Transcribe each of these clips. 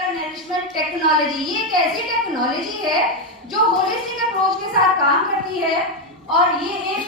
Nourishment technology, ये एक ऐसी टेक्नोलॉजी है जो होलिस्टिक अप्रोच के साथ काम करती है और ये एक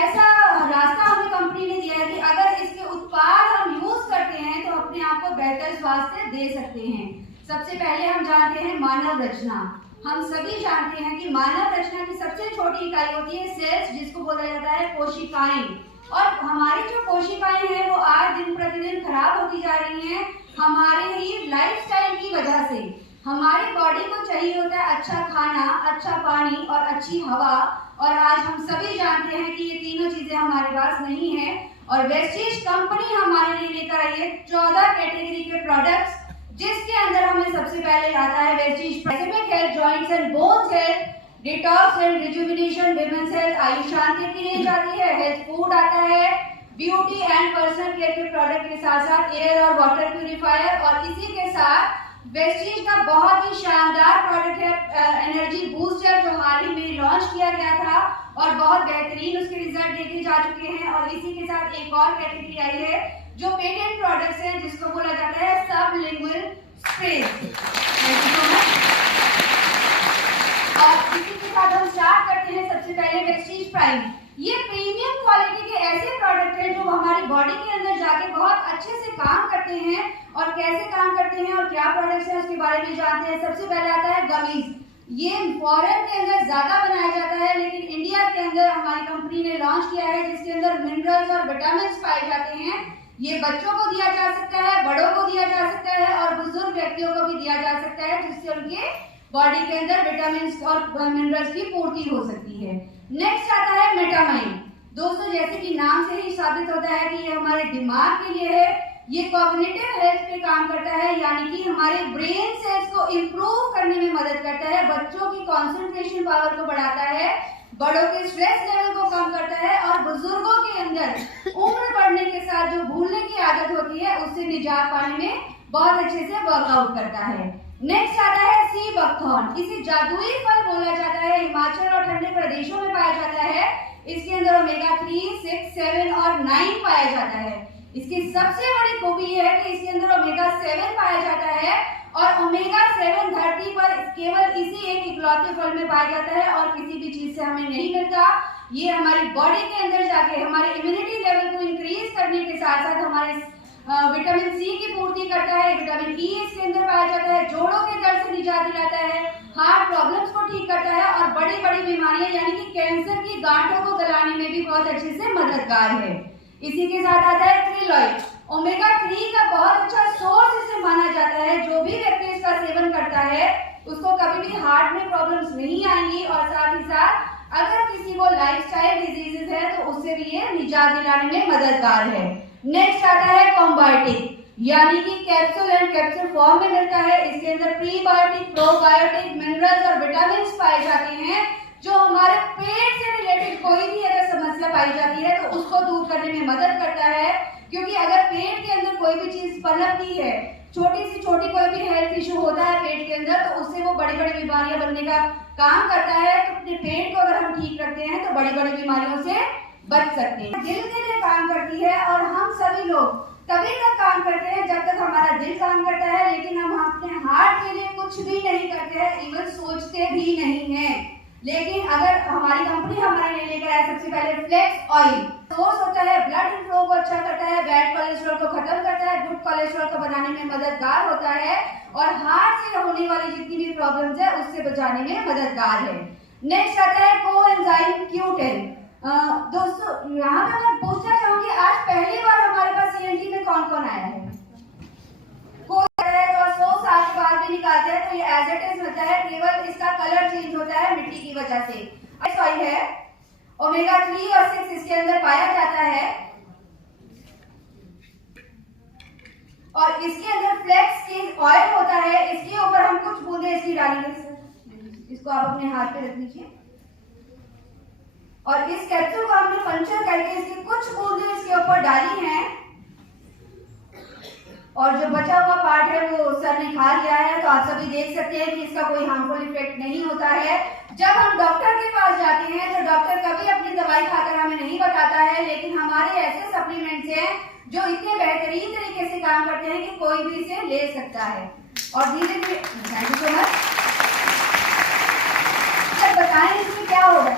ऐसा रास्ता हमें कंपनी ने दिया है कि अगर इसके उत्पाद हम यूज करते हैं तो अपने आप को बेहतर स्वास्थ्य दे सकते हैं। सबसे पहले हम जानते हैं मानव रचना। हम सभी जानते हैं कि मानव रचना की सबसे छोटी इकाई होती है सेल्स, जिसको बोला जाता है कोशिकाएं। और हमारी जो कोशिकाएं हैं वो आज दिन प्रतिदिन खराब होती जा रही हैं हमारे ही लाइफस्टाइल की वजह से। हमारी बॉडी को चाहिए होता है अच्छा खाना, अच्छा पानी और अच्छी हवा, और आज हम सभी जानते हैं कि ये तीनों चीजें हमारे पास नहीं है। और वेस्टीज कंपनी हमारे लिए लेकर आई है 14 कैटेगरी के प्रोडक्ट्स, जिसके अंदर हमें सबसे पहले आता है Vestige pacific health, joints and bones health, detox and rejuvenation, women's health, Ayush Shanti की रेंज आती है, हेल्थ फूड आता है, ब्यूटी एंड पर्सनल केयर के प्रोडक्ट के साथ साथ एयर और वाटर प्यूरिफायर, और इसी के साथ वेस्टीज का बहुत ही शानदार प्रोडक्ट है एनर्जी बूस्टर, जो हाल ही में लॉन्च किया गया था और बहुत बेहतरीन उसके रिजल्ट देखे जा चुके हैं। और इसी के साथ एक और कैटेगरी आई है जो पेटेंट प्रोडक्ट्स हैं, जिसको बोला जाता है सबलिंगुअल स्प्रे। और इसी के साथ हम स्टार्ट करते हैं सबसे पहले वेस्टीज प्राइम। ये प्रीमियम क्वालिटी के ऐसे प्रोडक्ट हैं जो हमारी बॉडी के अंदर जाके बहुत अच्छे से काम करते हैं। और कैसे काम करते हैं और क्या प्रोडक्ट्स हैं उसके बारे में जानते हैं। सबसे पहले आता है गमीज। ये फॉरेन के अंदर ज्यादा बनाया जाता है, लेकिन इंडिया के अंदर हमारी कंपनी ने लॉन्च किया है, जिसके अंदर मिनरल्स और विटामिन पाए जाते हैं। ये बच्चों को दिया जा सकता है, बड़ों को दिया जा सकता है और बुजुर्ग व्यक्तियों को भी दिया जा सकता है, जिससे उनके बॉडी के अंदर विटामिन और मिनरल्स की पूर्ति हो सकती है। नेक्स्ट आता है मेटामाइन। दोस्तों, जैसे कि नाम से ही साबित होता है कि ये हमारे दिमाग के लिए है। ये कॉग्निटिव हेल्थ पे काम करता है, यानी कि हमारे ब्रेन सेल्स को इंप्रूव करने में मदद करता है, बच्चों की कंसंट्रेशन पावर को बढ़ाता है, बड़ों के स्ट्रेस लेवल को कम करता है और बुजुर्गों के अंदर उम्र बढ़ने के साथ जो भूलने की आदत होती है उससे निजात पाने में बहुत अच्छे से वर्कआउट करता है। नेक्स्ट आता है सी बकथॉर्न। इसे जादुई फल बोला जाता है, हिमाचल और ठंडे प्रदेशों में पाया जाता है। इसके अंदर ओमेगा 3, 6, 7 और 9 पाया जाता है। इसकी सबसे बड़ी खूबी यह है कि इसके अंदर ओमेगा 7 पाया जाता है और ओमेगा 7 धरती पर केवल इसी एक इकलौते फल में पाया जाता है और किसी भी चीज से हमें नहीं मिलता। ये हमारी बॉडी के अंदर जाके हमारे इम्यूनिटी लेवल को इंक्रीज करने के साथ साथ हमारे विटामिन सी की पूर्ति करता है, विटामिन ई इसके अंदर पाया जाता है, जोड़ों के दर्द से निजात दिलाता है, हार्ट प्रॉब्लम्स को ठीक करता है और बड़ी बड़ी बीमारियां यानी कि कैंसर की गांठों को गलाने में भी बहुत अच्छे से मददगार है। इसी के साथ आता है krill oil। ओमेगा 3 का बहुत अच्छा सोर्स इसे माना जाता है। जो भी व्यक्ति इसका सेवन करता है उसको कभी भी हार्ट में प्रॉब्लम्स नहीं आएंगी और साथ ही साथ अगर किसी को लाइफस्टाइल डिजीजेस है तो उससे भी ये निजात दिलाने में मददगार है। नेक्स्ट आता है कॉम्बायोटिक, यानी कि कैप्सूल एंड कैप्सूल फॉर्म में मिलता है। इसके अंदर प्रीबायोटिक, प्रोबायोटिक, मिनरल्स और विटामिन पाए जाते हैं, जो हमारे पेट से रिलेटेड कोई भी अगर समस्या पाई जाती है तो उसको दूर करने में मदद करता है। क्योंकि अगर पेट के अंदर कोई भी चीज पनपती है, छोटी सी छोटी कोई भी हेल्थ इशू होता है पेट के अंदर, तो उससे वो बड़ी बड़ी बीमारियां बनने का काम करता है। तो अपने पेट को अगर हम ठीक रखते हैं तो बड़ी बड़ी बीमारियों से बच सकते हैं। दिल के लिए काम करती है और हम सभी लोग तभी तक काम करते हैं जब तक हमारा दिल काम करता है, लेकिन हम अपने हार्ट के लिए कुछ भी नहीं करते हैं, इवन सोचते भी नहीं हैं। लेकिन अगर हमारी कंपनी हमारे लिए लेकर आए सबसे पहले फ्लेक्स ऑयल, सोर्स होता है ब्लड इनफ्लो को अच्छा करता है, बैड कोलेस्ट्रॉल को खत्म करता है, गुड कोलेस्ट्रॉल को बनाने में मददगार होता है और हार्ट से होने वाली जितनी भी प्रॉब्लम्स है उससे बचाने में मददगार है। नेक्स्ट आता है कोएंजाइम Q10। दोस्तों, यहाँ पे मैं पूछना चाहूंगी, आज पहली बार हमारे पास CNT में कौन कौन आया है? कोई है और 100 साल के बाद भी निकालते हैं तो ये एज इट इज होता है, केवल इसका कलर चेंज होता है मिट्टी की वजह से। ऑयल है, ओमेगा 3 और 6 इसके अंदर पाया जाता है और इसके अंदर फ्लेक्स सीड ऑयल होता है। इसके ऊपर हम कुछ बूंदे इसकी डालेंगे, इसको आप अपने हाथ पे रख लीजिए और इस कैप्सूल को हमने पंचर करके इसकी कुछ बूंदे इसके ऊपर डाली हैं और जो बचा हुआ पार्ट है वो सर ने खा लिया है। तो आप सभी देख सकते हैं कि इसका कोई हार्मफुल इफेक्ट नहीं होता है। जब हम डॉक्टर के पास जाते हैं तो डॉक्टर कभी अपनी दवाई खाकर हमें नहीं बताता है, लेकिन हमारे ऐसे सप्लीमेंट्स हैं जो इतने बेहतरीन तरीके से काम करते हैं कि कोई भी इसे ले सकता है। और धीरे धीरे थैंक यू सो मच। बताएं इसमें क्या होगा।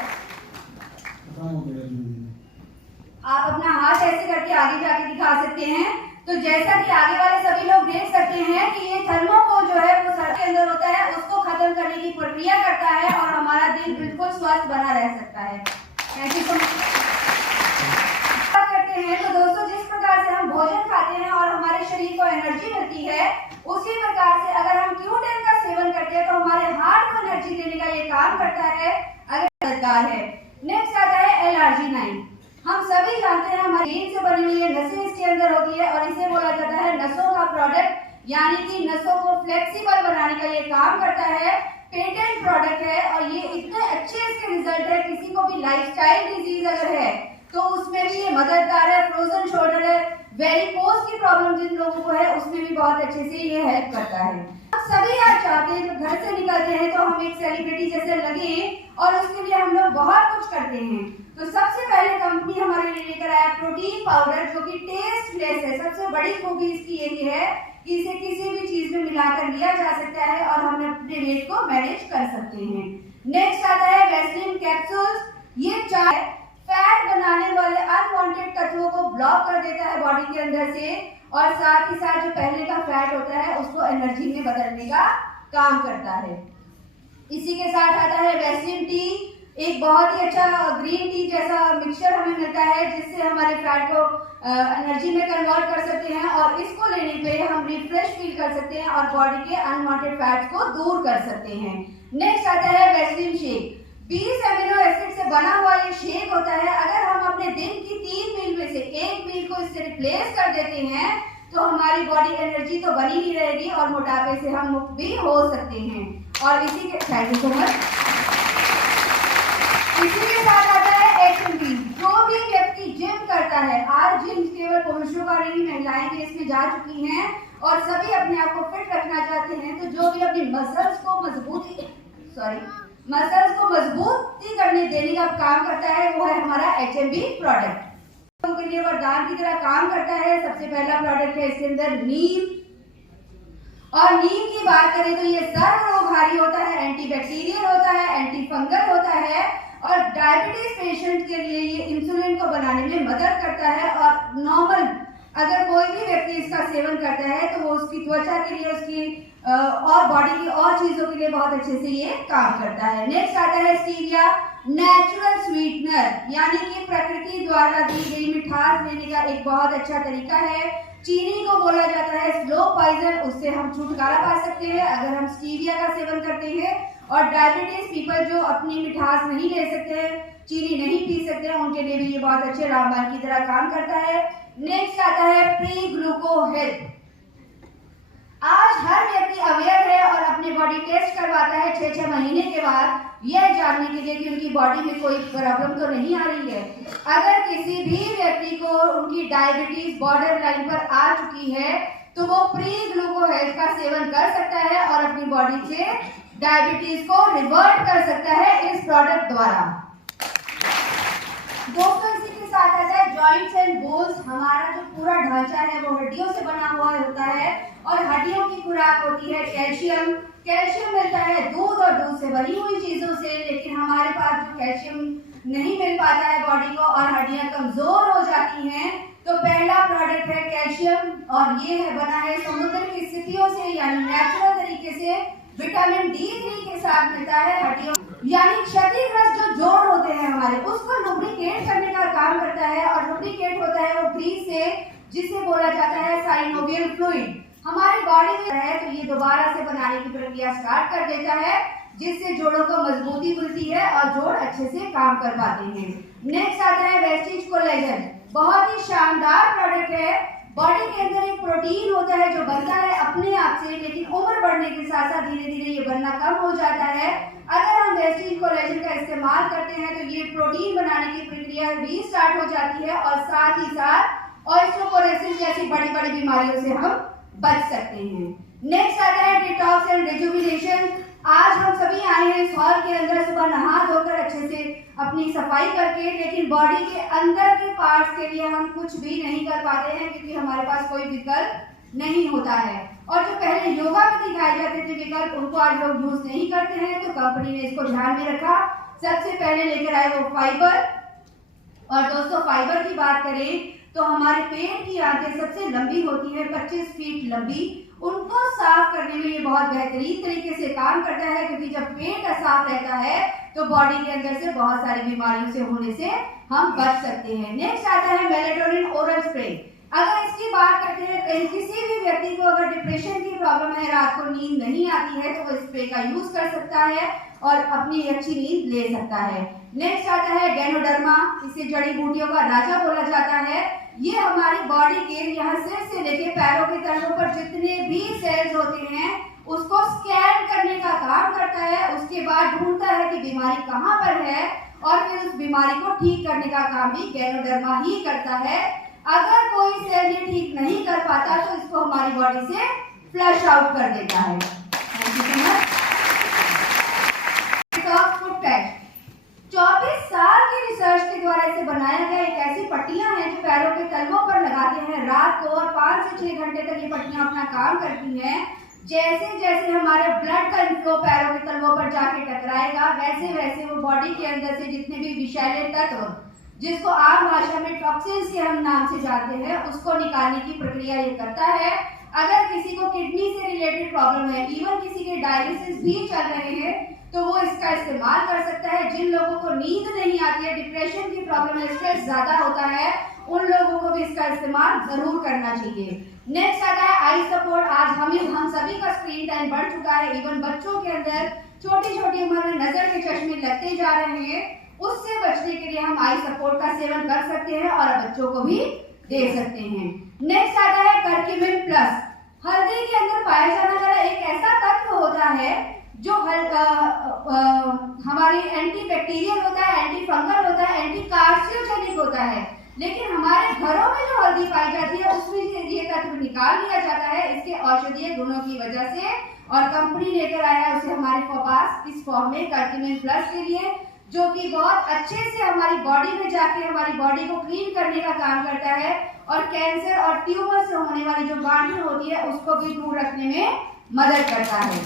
आप अपना हाथ ऐसे करके आगे जाके दिखा सकते हैं। तो जैसा कि आगे वाले सभी लोग देख सकते हैं कि ये थर्मोकोल जो है वो सर के अंदर होता है, उसको खत्म करने की प्रक्रिया करता है और हमारा दिल बिल्कुल स्वस्थ बना रह सकता है। Thank you so much. करते हैं तो दोस्तों, जिस प्रकार से हम भोजन खाते हैं और हमारे शरीर को एनर्जी मिलती है, उसी प्रकार से अगर हम Q10 का सेवन करते हैं तो हमारे हार्ट को एनर्जी देने का ये काम करता है। अगर मददगार है। नेक्स्ट आता है LRG9। हम सभी जानते हैं हमारे ब्रेन से बनी हुई नसें इसके अंदर होती है और इसे बोला जाता है नसों का प्रोडक्ट, यानी कि नसों को फ्लेक्सिबल बनाने का ये काम करता है। पेटेंट प्रोडक्ट है और ये इतने अच्छे इसके रिजल्ट है। किसी को भी लाइफस्टाइल डिजीज अगर है तो उसमें भी ये मददगार है। फ्रोजन शोल्डर है, वेरिकोज की प्रॉब्लम जिन लोगों को है उसमें भी बहुत अच्छे से ये हेल्प करता है। हम सभी आज चाहते हैं तो घर से निकलते हैं तो हम एक सेलिब्रिटी जैसे लगे और उसके लिए हम लोग बहुत कुछ करते हैं। तो सबसे पहले कंपनी हमारे लिए लेकर आया प्रोटीन पाउडर, जो कि टेस्टलेस है। सबसे बड़ी खूबी इसकी यही है कि इसे किसी भी चीज में मिलाकर लिया जा सकता है और हम अपने वेट को मैनेज कर सकते हैं। नेक्स्ट आता है वैसलीन कैप्सूल्स। ये चाय फैट बनाने वाले अनवांटेड तत्वों को ब्लॉक कर देता है बॉडी के अंदर से और साथ ही साथ जो पहले का फैट होता है उसको एनर्जी में बदलने का काम करता है। इसी के साथ आता है वैसलीन टी, एक बहुत ही अच्छा ग्रीन टी जैसा मिक्सचर हमें मिलता है जिससे हमारे फैट को एनर्जी में कन्वर्ट कर सकते हैं और इसको लेने पे हम रिफ्रेश फील कर सकते हैं और बॉडी के अनवांटेड फैट्स को दूर कर सकते हैं। नेक्स्ट आता है वैसलीन शेक। 20 अमीनो एसिड से बना हुआ ये शेक होता है। अगर हम अपने दिन की 3 मील में से एक मील को इससे रिप्लेस कर देते हैं तो हमारी बॉडी एनर्जी तो बनी ही रहेगी और मोटापे से हम मुक्त भी हो सकते हैं। और इसी के थैंक यू सो मच। इसी के साथ आता है HMB। जो भी व्यक्ति जिम करता है, आज जिम केवल पुरुषों का नहीं, महिलाएं भी इसमें जा चुकी हैं और सभी अपने आप को फिट रखना चाहते हैं, तो जो भी अपनी मसल्स को मजबूती करने देने का काम करता है वो है हमारा HMB प्रोडक्ट। उनके लिए वरदान की तरह काम करता है। सबसे पहला प्रोडक्ट है इसके अंदर नीम। और नीम की बात करें तो ये सर्वरोगहारी होता है, एंटीबैक्टीरियल होता है, एंटी फंगल होता है और डायबिटीज पेशेंट के लिए ये इंसुलिन को बनाने में मदद करता है। और नॉर्मल अगर कोई भी व्यक्ति इसका सेवन करता है तो वो उसकी त्वचा के लिए, उसकी और बॉडी की और चीजों के लिए बहुत अच्छे से ये काम करता है। नेक्स्ट आता है स्टीविया, नेचुरल स्वीटनर, यानी कि प्रकृति द्वारा दी गई मिठास लेने का एक बहुत अच्छा तरीका है। चीनी को बोला जाता है स्लो पॉइजन, उससे हम छुटकारा पा सकते हैं अगर हम स्टीविया का सेवन करते हैं। और डायबिटीज पीपल जो अपनी मिठास नहीं ले सकते, चीनी नहीं पी सकते, उनके लिए भी ये बहुत अच्छे रामबाण की तरह काम करता है। नेक्स्ट आता है प्री ग्लूको हेल्थ। आज हर व्यक्ति अवेयर है और अपनी बॉडी टेस्ट करवाता है 6-6 महीने के बाद, यह जानने के लिए कि उनकी बॉडी में कोई प्रॉब्लम तो नहीं आ रही है। अगर किसी भी व्यक्ति को उनकी डायबिटीज बॉर्डर लाइन पर आ चुकी है तो वो प्री ग्लूको हेल्थ का सेवन कर सकता है और अपनी बॉडी से डायबिटीज को रिवर्ट कर सकता है इस प्रोडक्ट द्वारा। दोस्तों, इसी के साथ आता है जॉइंट्स एंड बोन्स। हमारा जो पूरा ढांचा है वो हड्डियों से बना हुआ होता है और हड्डियों की खुराक होती है कैल्शियम। कैल्शियम मिलता है दूध और दूध से बनी हुई चीजों से, लेकिन हमारे पास जो कैल्शियम नहीं मिल पाता है बॉडी को और हड्डियां कमजोर हो जाती हैं, तो पहला प्रोडक्ट है कैल्शियम और ये है बना है समुद्र की स्थितियों से, यानी नेचुरल तरीके से विटामिन D3 के साथ मिलता है हड्डियों, यानी क्षतिग्रस्त जो जोड़ होते हैं हमारे, उसको लुब्रिकेट करने का काम करता है। और लुब्रिकेट होता है वो ग्रीस से, जिसे बोला जाता है साइनोवियल फ्लूइड। हमारी बॉडी में है तो ये दोबारा से बनाने की प्रक्रिया स्टार्ट कर देता है, जिससे जोड़ों को मजबूती मिलती है और जोड़ अच्छे से काम कर पाते हैं। नेक्स्ट आता है वेस्टिज कोलेजन। बहुत ही शानदार प्रोडक्ट है। बॉडी के अंदर एक प्रोटीन होता है जो बनता है अपने आप से, लेकिन उम्र बढ़ने के साथ साथ धीरे धीरे ये बनना कम हो जाता है। अगर हम वेस्टिज कोलेजन का इस्तेमाल करते हैं तो ये प्रोटीन बनाने की प्रक्रिया भी स्टार्ट हो जाती है और साथ ही साथ ऑस्टियोपोरोसिस जैसी बड़ी बड़ी बीमारियों से हम बच सकते हैं। नेक्स्ट आता है डिटॉक्स एंड रिजुविनेशन। आज हम सभी आए हैं इस हॉल के अंदर सुबह नहा धोकर अच्छे से अपनी सफाई करके, लेकिन बॉडी के अंदर के पार्ट्स के लिए हम कुछ भी नहीं कर पाते हैं क्योंकि हमारे पास कोई विकल्प नहीं होता है। और जो पहले योगा में दिखाए जाते थे विकल्प, उनको आज लोग यूज नहीं करते हैं, तो कंपनी ने इसको ध्यान में रखा। सबसे पहले लेकर आए वो फाइबर। और दोस्तों फाइबर की बात करें तो हमारे पेट की आंतें सबसे लंबी होती है, 25 फीट लंबी। उनको साफ करने में ये बहुत बेहतरीन तरीके से काम करता है, क्योंकि जब पेट साफ रहता है तो बॉडी के अंदर से बहुत सारी बीमारियों से होने से हम बच सकते हैं। नेक्स्ट आता है मेलेटोनिन ओरल स्प्रे। अगर इसकी बात करते हैं, कहीं किसी भी व्यक्ति को अगर डिप्रेशन की प्रॉब्लम है, रात को नींद नहीं आती है, तो वो स्प्रे का यूज कर सकता है और अपनी अच्छी नींद ले सकता है। नेक्स्ट आता है गैनोडर्मा। इसे जड़ी बूटियों का राजा बोला जाता है। ये हमारी बॉडी के यहाँ सिर से लेके पैरों के तलवों पर जितने भी सेल्स होते हैं उसको स्कैन करने का काम करता है। उसके बाद ढूंढता है कि बीमारी कहाँ पर है और फिर उस बीमारी को ठीक करने का काम भी गैनोडर्मा ही करता है। अगर कोई सेल ये ठीक नहीं कर पाता तो इसको हमारी बॉडी से फ्लश आउट कर देता है। Thank you so much. Foot patch 24 साल की रिसर्च के द्वारा इसे बनाया गया। एक ऐसी पट्टियां हैं जो पैरों के तलवों पर लगाते हैं रात को, और 5 से 6 घंटे तक ये पट्टियां अपना काम करती हैं। जैसे जैसे हमारे ब्लड का इनफ्लो पैरों के तलवों पर जाके टकराएगा, वैसे वैसे वो बॉडी के अंदर से जितने भी विषैले तत्व, जिसको आम भाषा में टॉक्सिन्स के हम नाम से जानते हैं, उसको निकालने की प्रक्रिया ये करता है। अगर किसी को किडनी से रिलेटेड प्रॉब्लम है, इवन किसी के डायलिसिस भी चल रहे हैं, तो वो इसका इस्तेमाल कर सकता है। जिन लोगों को नींद नहीं आती है, डिप्रेशन की प्रॉब्लम है, स्ट्रेस ज्यादा होता है, उन लोगों को भी इसका इस्तेमाल जरूर करना चाहिए। नेक्स्ट आता है आई सपोर्ट। आज हम सभी का स्क्रीन टाइम बढ़ चुका है। इवन बच्चों के अंदर छोटी छोटी उम्र में नजर के चश्मे लगते जा रहे हैं। उससे बचने के लिए हम आई सपोर्ट का सेवन कर सकते हैं और बच्चों को भी दे सकते हैं। नेक्स्ट आता है करक्यूमिन प्लस। हल्दी के अंदर पाया जाने वाला एक ऐसा तत्व होता है जो हमारी एंटी बैक्टीरियल होता है, एंटी फंगल होता है, एंटी कार्सियोजेनिक होता है। लेकिन हमारे घरों में जो हल्दी पाई जाती है उसमें ये तत्व निकाल लिया जाता है इसके औषधीय गुणों की वजह से, और कंपनी लेकर आया है उसे हमारे पास इस फॉर्म में करक्यूमिन प्लस के लिए, जो कि बहुत अच्छे से हमारी बॉडी में जाके हमारी बॉडी को क्लीन करने का काम करता है, और कैंसर और ट्यूमर से होने वाली जो गांठें होती है उसको भी दूर रखने में मदद करता है।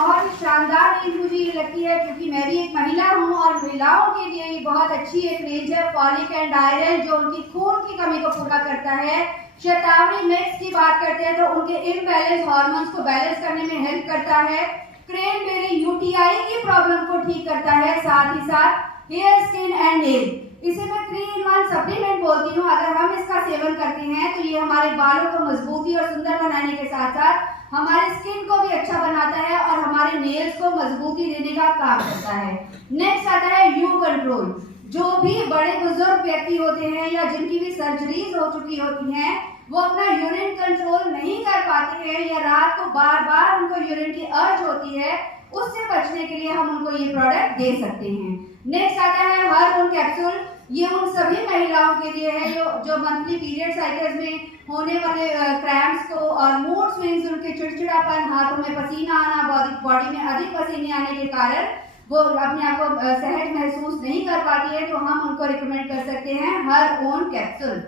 और शानदार रेंज मुझे ये लगती है, क्योंकि मैं भी एक महिला हूँ और महिलाओं के लिए ये बहुत अच्छी एक रेंज है। फॉलिक एंड आयरन जो उनकी खून की कमी को पूरा करता है। शतावरी मिक्स की बात करते हैं तो उनके इम्बैलेंस हार्मोन्स को बैलेंस करने में हेल्प करता है। क्रेनबेरी यूटीआई की प्रॉब्लम को ठीक करता है, साथ ही साथ हेयर, स्किन एंड नेल। इसे मैं 3-in-1 सप्लीमेंट बोलती हूँ। अगर हम इसका सेवन करते हैं तो ये हमारे बालों को मजबूती और सुंदर बनाने के साथ साथ हमारे स्किन को भी अच्छा बनाता है और हमारे नेल्स को मजबूती देने का काम करता है। नेक्स्ट आता है यू कंट्रोल। जो भी बड़े बुजुर्ग व्यक्ति होते हैं या जिनकी भी सर्जरीज हो चुकी होती हैं, वो अपना यूरिन कंट्रोल नहीं कर पाते हैं या रात को बार बार उनको यूरिन की अर्ज होती है, उससे बचने के लिए हम उनको ये प्रोडक्ट दे सकते हैं। नेक्स्ट आता है हार्मोन कैप्सूल। ये उन सभी महिलाओं के लिए है जो मंथली पीरियड साइकिल्स में होने वाले क्रैम्प्स को और मूड स्विंग्स, उनके चिड़चिड़ापन, हाथों में पसीना आना, बॉडी में अधिक पसीने आने के कारण वो अपने आप को सहज महसूस नहीं कर पाती है, तो हम उनको रिकमेंड कर सकते हैं हार्मोन कैप्सूल।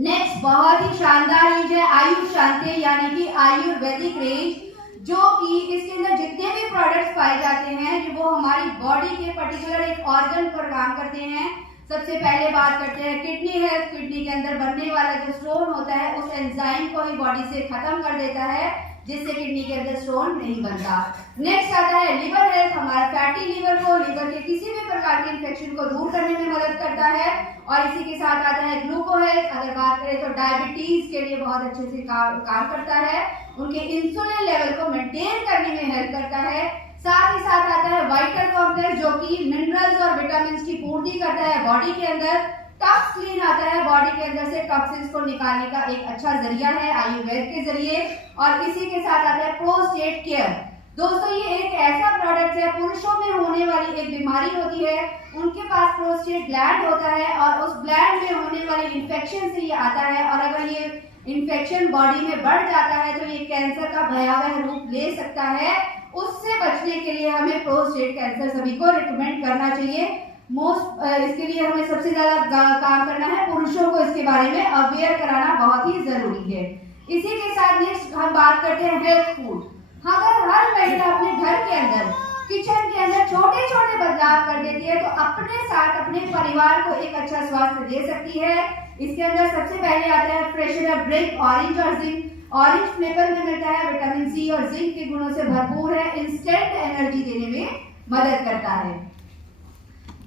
नेक्स्ट बहुत ही शानदार रेंज है आयुष शांति, यानी कि आयुर्वेदिक रेंज, जो कि इसके अंदर जितने भी प्रोडक्ट्स पाए जाते हैं वो हमारी बॉडी के पर्टिकुलर एक ऑर्गन पर काम करते हैं। सबसे पहले बात करते हैं किडनी हेल्थ। किडनी के अंदर बनने वाला जो स्टोन होता है उस एंजाइम को ही बॉडी से खत्म कर देता है, जिससे किडनी के अंदर स्टोन नहीं बनता। नेक्स्ट आता है लिवर हेल्थ। हमारा फैटी लिवर को, लिवर के किसी भी प्रकार के इन्फेक्शन को दूर करने में मदद करता है। और इसी के साथ आता है ग्लूको हेल्थ। अगर बात करें तो डायबिटीज के लिए बहुत अच्छे से काम करता है, उनके इंसुलिन लेवल को मेंटेन करने में हेल्प करता है। साथ ही साथ आता है वाइटल कॉम्प्लेक्स, जो कि मिनरल्स और विटामिन की पूर्ति करता है बॉडी के अंदर। टॉक्स क्लीन आता है, बॉडी के अंदर से टॉक्सिन्स को निकालने का एक अच्छा जरिया है आयुर्वेद के जरिए। और इसी के साथ आता है प्रोस्टेट केयर। दोस्तों ये एक ऐसा प्रोडक्ट है, पुरुषों में होने वाली एक बीमारी होती है, उनके पास प्रोस्टेट ग्लैंड होता है और उस ग्लैंड में होने वाले इन्फेक्शन से ये आता है, और अगर ये इन्फेक्शन बॉडी में बढ़ जाता है तो ये कैंसर का भयावह रूप ले सकता है। उससे बचने के लिए हमें प्रोस्टेट कैंसर सभी को रिकमेंड करना चाहिए। इसके लिए हमें सबसे ज्यादा काम करना है, पुरुषों को इसके बारे में अवेयर कराना बहुत ही जरूरी है। इसी के साथ नेक्स्ट हम बात करते हैं हेल्थ फूड। अगर हर महिला अपने घर के अंदर किचन के अंदर छोटे छोटे बदलाव कर देती है तो अपने साथ अपने परिवार को एक अच्छा स्वास्थ्य दे सकती है। इसके अंदर सबसे पहले आता है फ्रेशनर ड्रिंक ऑरेंज और जिंक। ऑरेंज फ्लेवर में मिलता है, विटामिन सी और जिंक के गुणों से भरपूर है, इंस्टेंट एनर्जी देने में मदद करता है।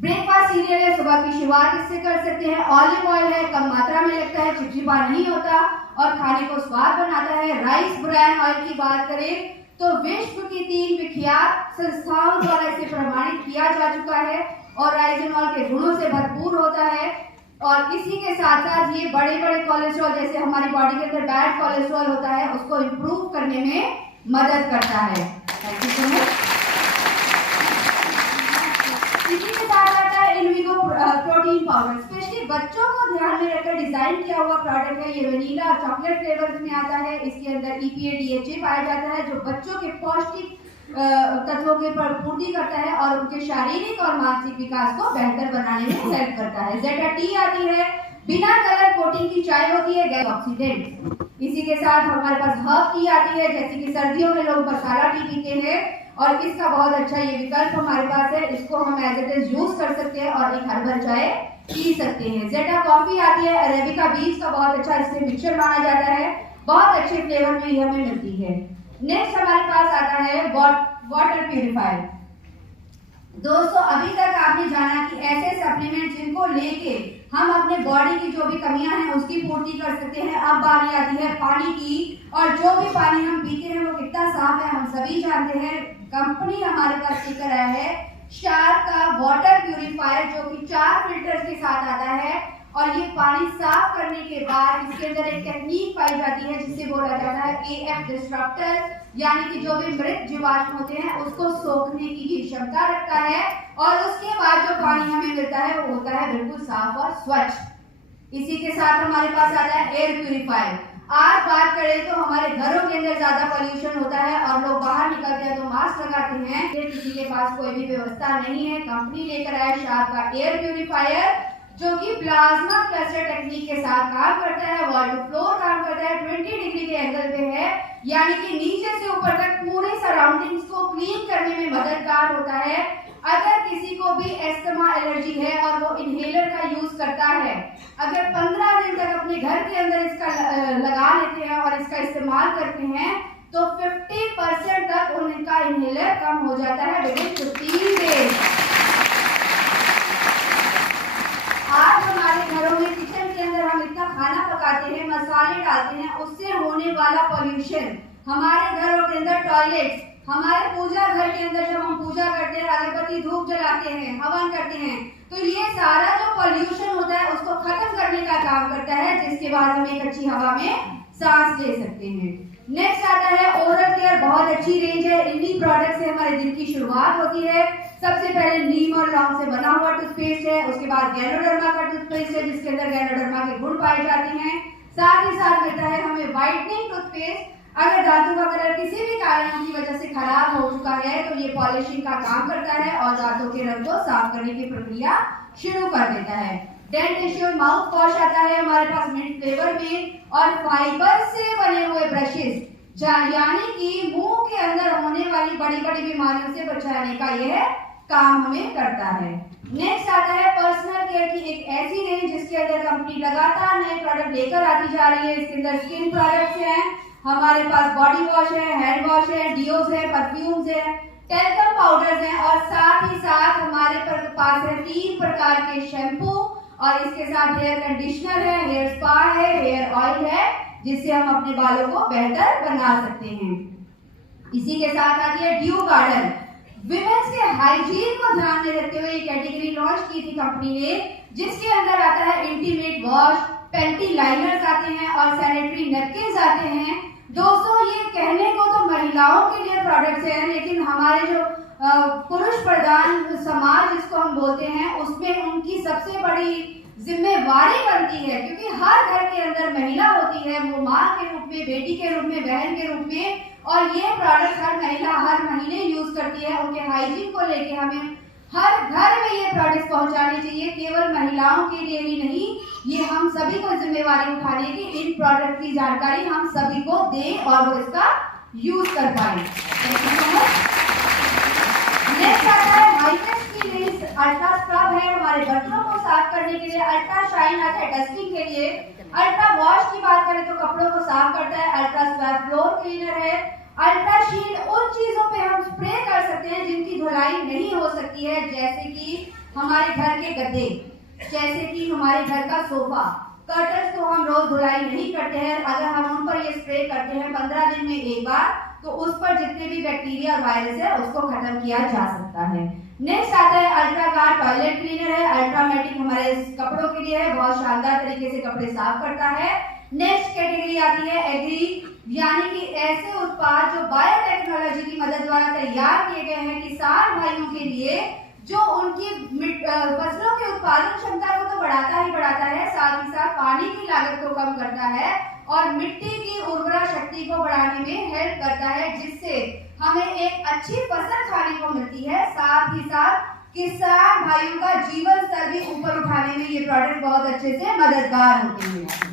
ब्रेकफास्ट सीरियल है, सुबह की शुरुआत इससे कर सकते हैं। ऑलिव ऑयल है, कम मात्रा में लगता है, चिपचिपा नहीं होता और खाने को स्वाद बनाता है। राइस ब्रान ऑयल की बात करें तो विश्व की 3 विख्यात संस्थाओं द्वारा इसे प्रमाणित किया जा चुका है और राइजोनॉल के गुणों से भरपूर होता है। और इसी के साथ साथ ये बड़े बड़े कोलेस्ट्रॉल, जैसे हमारी बॉडी के अंदर बैड कोलेस्ट्रॉल होता है, उसको इम्प्रूव करने में मदद करता है। Thank you so much. इसी के साथ आता है इनविगो प्रोटीन पाउडर। स्पेशली बच्चों को ध्यान में रखकर डिजाइन किया हुआ प्रोडक्ट है। ये वनीला और चॉकलेट फ्लेवर्स में आता है। इसके अंदर EPA DHA पाया जाता है जो बच्चों के पौष्टिक तत्वों की पूर्ति करता है और उनके शारीरिक और मानसिक विकास को बेहतर बनाने में हेल्प करता है। जेटा टी आती है, बिना कलर कोटिंग की चाय होती है, गैस ऑक्सीडेंट। इसी के साथ हमारे पास हर्ब टी आती है, जैसे कि सर्दियों में लोग मसाला टी पीते हैं और इसका बहुत अच्छा ये विकल्प हमारे पास है। इसको हम एज इट इज यूज कर सकते हैं और एक हर्बल चाय पी सकते हैं। जेटा कॉफी आती है, अरेबिका बीज का बहुत अच्छा इससे मिक्सचर माना जाता है, बहुत अच्छे फ्लेवर में ये हमें मिलती है। नेक्स्ट हमारे पास आता है वाटर प्यूरिफायर। दोस्तों अभी तक आपने जाना कि ऐसे सप्लीमेंट जिनको लेके हम अपने बॉडी की जो भी कमियां हैं उसकी पूर्ति कर सकते हैं। अब बारी आती है पानी की, और जो भी पानी हम पीते हैं वो कितना साफ है हम सभी जानते हैं। कंपनी हमारे पास लेकर आया है शार्क का वाटर प्यूरिफायर जो कि 4 फिल्टर्स के साथ आता है और ये पानी साफ करने के बाद इसके अंदर एक टेक्निक पाई जाती है जिसे बोला जाता है AF डिस्ट्रप्टर, यानी कि जो भी मृत जीवाणु होते हैं उसको सोखने की भी क्षमता रखता है और उसके बाद जो पानी हमें मिलता है वो होता है बिल्कुल साफ और स्वच्छ। इसी के साथ हमारे पास आता है एयर प्यूरिफायर। आज बात करें तो हमारे घरों के अंदर ज्यादा पोल्यूशन होता है और लोग बाहर निकलते हैं तो मास्क लगाते हैं, किसी के पास कोई भी व्यवस्था नहीं है। कंपनी लेकर आया शार्क का एयर प्यूरिफायर जो कि प्लाज्मा क्लस्टर टेक्निक के साथ काम करता है, वॉल टू फ्लोर काम करता है, 20 डिग्री के एंगल पे है, यानी कि नीचे से ऊपर तक पूरे सराउंडिंग्स को क्लीन करने में मददगार होता है। अगर किसी को भी एस्थमा एलर्जी है और वो इनहेलर का यूज करता है, अगर 15 दिन तक अपने घर के अंदर इसका लगा लेते हैं और इसका इस्तेमाल करते हैं तो 50% तक उनका इनहेलर कम हो जाता है विदिन 15 डेज। आज हमारे घरों में किचन के अंदर हम इतना खाना पकाते हैं, मसाले डालते हैं, उससे होने वाला पॉल्यूशन, हमारे घरों के अंदर टॉयलेट्स, हमारे पूजा घर के अंदर जब हम पूजा करते हैं, अगरबत्ती धूप जलाते हैं, हवन करते हैं, तो ये सारा जो पॉल्यूशन होता है उसको खत्म करने का काम करता है, जिसके बाद हम एक अच्छी हवा में सांस ले सकते हैं। नेक्स्ट आता है ओरल केयर। बहुत अच्छी रेंज है, इन्हीं प्रोडक्ट से हमारे दिन की शुरुआत होती है। सबसे पहले नीम और लौंग से बना हुआ टूथपेस्ट है, उसके बाद गैनोडर्मा का टूथपेस्ट है जिसके अंदर गैनोडर्मा के गुण पाए जाते हैं। साथ ही साथ मिलता है हमें व्हाइटनिंग टूथपेस्ट। अगर दांतों का कलर किसी भी कारण की वजह से खराब हो चुका है तो ये पॉलिशिंग का काम करता है और दांतों के रंग को साफ करने की प्रक्रिया शुरू कर देता है। डेंट टिश्यू माउथ वॉश आता है हमारे पास मिंट फ्लेवर में और फाइबर से बने हुए ब्रशेस, यानी कि मुंह के अंदर होने वाली बड़ी बड़ी बीमारियों से बचाने का यह काम हमें करता है। नेक्स्ट आता है पर्सनल केयर की एक ऐसी रेंज जिसके अंदर कंपनी लगातार नए प्रोडक्ट लेकर आती जा रही है। इसके अंदर स्किन प्रोडक्ट्स हैं, हमारे पास बॉडी वॉश है, हैंड वॉश है, डिओज है, परफ्यूम्स है, टेल्कम पाउडर्स हैं और साथ ही साथ हमारे पास है 3 प्रकार के शैम्पू और इसके साथ हेयर कंडीशनर है, हेयर स्पा है, हेयर ऑयल है, जिससे हम अपने बालों को बेहतर बना सकते हैं। इसी के साथ आती है ड्यू गार्डन। विमेंस के हाइजीन को ध्यान में रखते हुए ये कैटेगरी लॉन्च की थी कंपनी ने, जिसके अंदर आता है इंटीमेट वॉश, पैंटी लाइनर्स आते हैं और सैनिटरी नैपकिन्स आते हैं। दोस्तों ये कहने को तो महिलाओं के लिए प्रोडक्ट्स हैं, लेकिन हमारे जो पुरुष प्रधान समाज जिसको हम बोलते हैं उसमें उनकी सबसे बड़ी जिम्मेवारी बनती है, क्योंकि हर घर के अंदर महिला होती है, वो माँ के रूप में, बेटी के रूप में, बहन के रूप में, और ये प्रोडक्ट हर महिला हर महीने यूज करती है। उनके हाइजीन को लेके हमें हर घर में ये प्रोडक्ट्स पहुंचाने चाहिए, केवल महिलाओं के लिए ही नहीं, ये हम सभी को जिम्मेवारी उठानी है कि इन प्रोडक्ट की जानकारी हम सभी को दें और वो इसका यूज कर पाए। नेक्स्ट आता है हाईटेक की रेंज अल्ट्रा स्क्रब है, हमारे बर्तनों को साफ करने के लिए। अल्ट्रा शाइन आता है डस्टिंग के लिए। अल्ट्रा वॉश की बात करें तो कपड़ों को साफ करता है। अल्ट्रा स्वैप फ्लोर क्लीनर है। अल्ट्रा शील्ड उन चीजों पे हम स्प्रे कर सकते हैं जिनकी धुलाई नहीं हो सकती है, जैसे कि हमारे घर के गद्दे, जैसे कि हमारे घर का सोफा, कर्टन्स को हम रोज धुलाई नहीं करते हैं। अगर हम उन पर ये स्प्रे करते हैं 15 दिन में एक बार, तो उस पर जितने भी बैक्टीरिया और वायरस है उसको खत्म किया जा सकता है। नेक्स्ट आता है अल्ट्रा गार्ड टॉयलेट क्लीनर है। अल्ट्रामेटिक हमारे कपड़ों के लिए है, बहुत शानदार तरीके से कपड़े साफ करता है। नेक्स्ट कैटेगरी आती है एग्री, यानी कि ऐसे उत्पाद जो बायोटेक्नोलॉजी की मदद द्वारा तैयार किए गए हैं किसान भाइयों के लिए, जो उनकी फसलों के उत्पादन क्षमता को तो बढ़ाता ही बढ़ाता है, साथ ही साथ पानी की लागत को कम करता है और मिट्टी की उर्वरा शक्ति को बढ़ाने में हेल्प करता है, जिससे हमें एक अच्छी फसल खाने को मिलती है। साथ ही साथ किसान भाइयों का जीवन स्तर भी ऊपर उठाने में ये प्रोडक्ट बहुत अच्छे से मददगार होते हैं।